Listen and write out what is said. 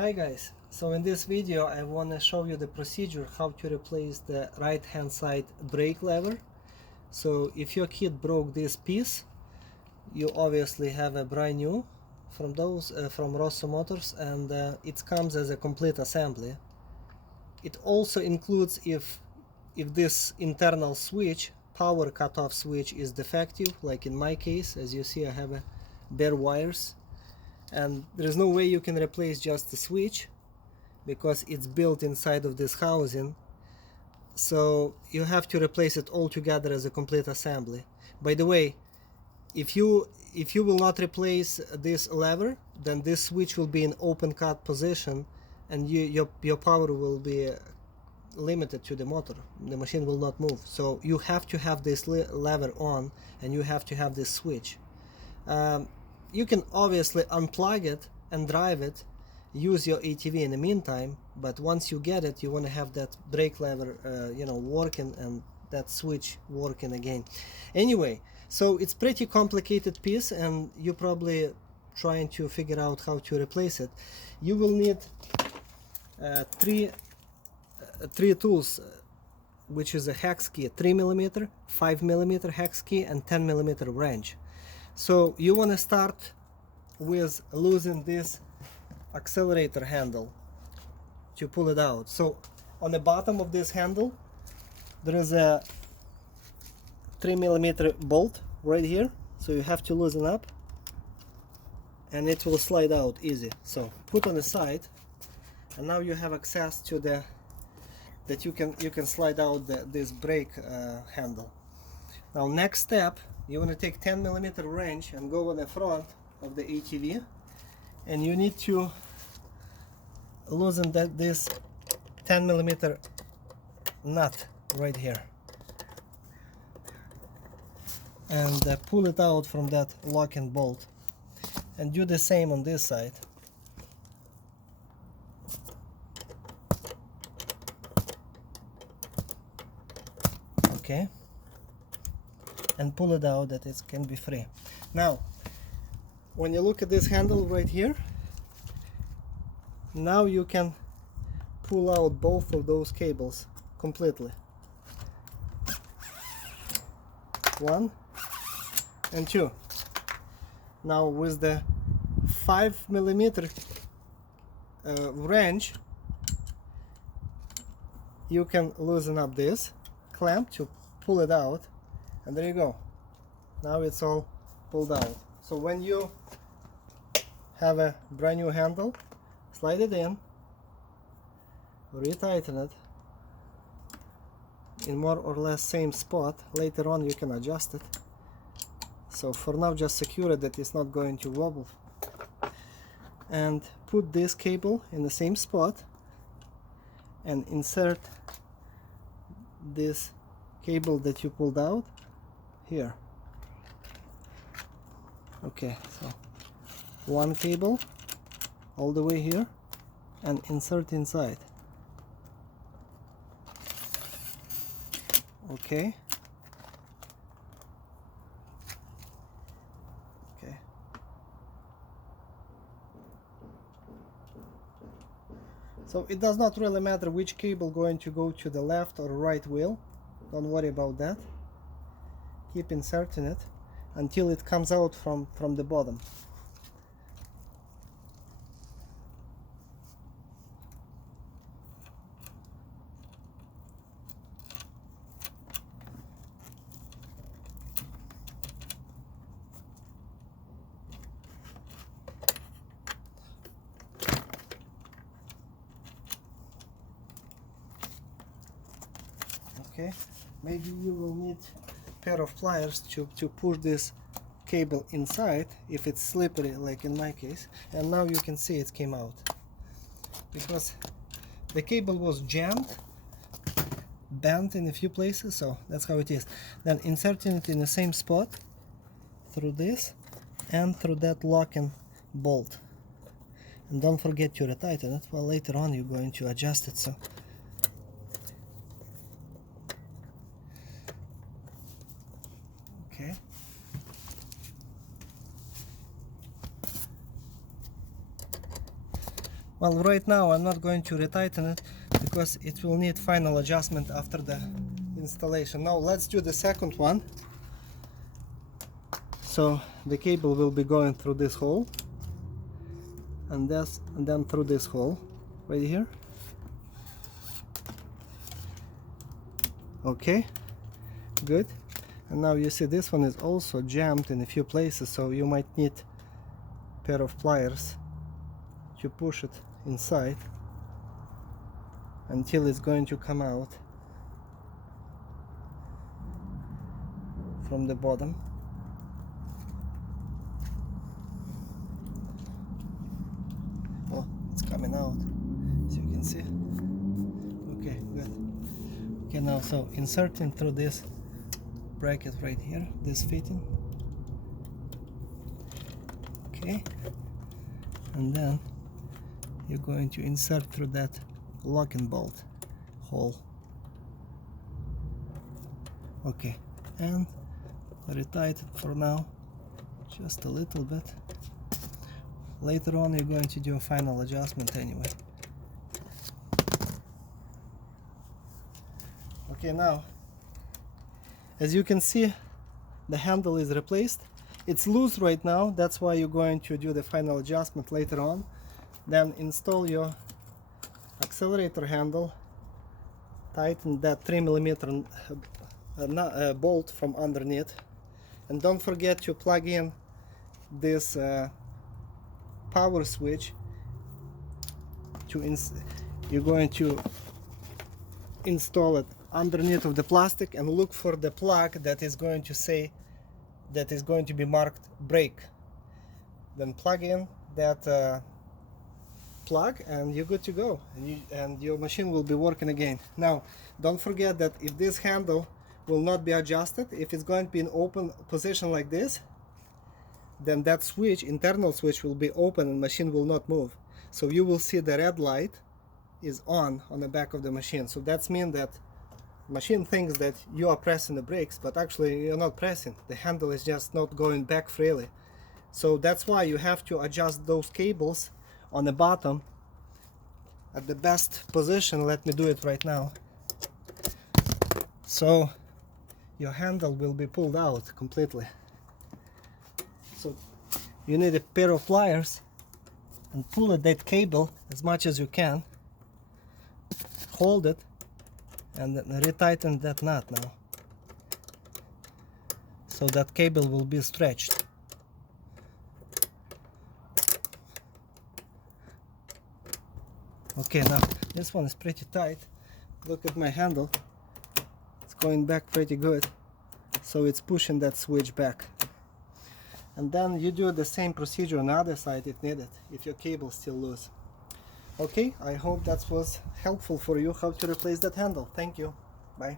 Hi guys, so in this video I want to show you the procedure how to replace the right hand side brake lever. So if your kid broke this piece, you obviously have a brand new from those from Rosso Motors, and it comes as a complete assembly. It also includes if this internal switch, power cutoff switch, is defective, like in my case. As you see, I have bare wires, and there is no way you can replace just the switch because it's built inside of this housing. So you have to replace it all together as a complete assembly. By the way, if you will not replace this lever, then this switch will be in open cut position, and your power will be limited to the motor. The machine will not move. So you have to have this lever on, and you have to have this switch. You can obviously unplug it and drive it, use your ATV in the meantime, but once you get it, you want to have that brake lever working and that switch working again. Anyway, so it's pretty complicated piece, and you're probably trying to figure out how to replace it. You will need three tools, which is a hex key, 3mm, 5mm hex key, and 10mm wrench. So you want to start with losing this accelerator handle to pull it out. So on the bottom of this handle there is a 3mm bolt right here, so you have to loosen up and it will slide out easy. So put on the side, and now you have access to that you can slide out this brake handle. Now next step, you want to take 10mm wrench and go on the front of the ATV, and you need to loosen this 10mm nut right here and pull it out from that locking bolt, and do the same on this side. Okay, and pull it out that it can be free. Now when you look at this handle right here, now you can pull out both of those cables completely. 1 and 2. Now with the 5mm wrench, you can loosen up this clamp to pull it out, and there you go. Now it's all pulled out. So when you have a brand new handle, slide it in, retighten it in more or less same spot. Later on you can adjust it. So for now just secure it that it's not going to wobble, and put this cable in the same spot and insert this cable that you pulled out here. Okay, so one cable all the way here and insert inside. Okay. Okay. So it does not really matter which cable going to go to the left or right wheel. Don't worry about that. Keep inserting it until it comes out from the bottom. Okay, maybe you will need a pair of pliers to push this cable inside if it's slippery, like in my case. And now you can see it came out because the cable was jammed, bent in a few places, so that's how it is. Then inserting it in the same spot through this and through that locking bolt, and don't forget to retighten it. Well, later on you're going to adjust it. So okay. Well, right now I'm not going to retighten it because it will need final adjustment after the installation. Now let's do the second one. So the cable will be going through this hole and then through this hole right here. Okay, good. And now you see this one is also jammed in a few places, so you might need a pair of pliers to push it inside until it's going to come out from the bottom. Oh, it's coming out, as you can see. Okay, good. Okay, now so inserting through this bracket right here, this fitting. Okay, and then you're going to insert through that locking bolt hole. Okay, and retighten for now, just a little bit. Later on you're going to do a final adjustment anyway. Okay, now as you can see, the handle is replaced. It's loose right now, that's why you're going to do the final adjustment later on. Then install your accelerator handle, tighten that 3mm bolt from underneath, and don't forget to plug in this power switch. You're going to install it underneath of the plastic and look for the plug that is going to say that is going to be marked brake. Then plug in that plug and you're good to go, and your machine will be working again. Now don't forget that if this handle will not be adjusted, if it's going to be in open position like this, then that switch, internal switch, will be open and machine will not move. So you will see the red light is on the back of the machine. So that's mean that machine thinks that you are pressing the brakes, but actually you're not pressing. The handle is just not going back freely. So that's why you have to adjust those cables on the bottom at the best position. Let me do it right now. So your handle will be pulled out completely. So you need a pair of pliers and pull at that cable as much as you can. Hold it and then retighten that nut now, so that cable will be stretched. Okay, now this one is pretty tight. Look at my handle, it's going back pretty good, so it's pushing that switch back. And then you do the same procedure on the other side if needed, if your cable is still loose. Okay, I hope that was helpful for you how to replace that handle. Thank you. Bye.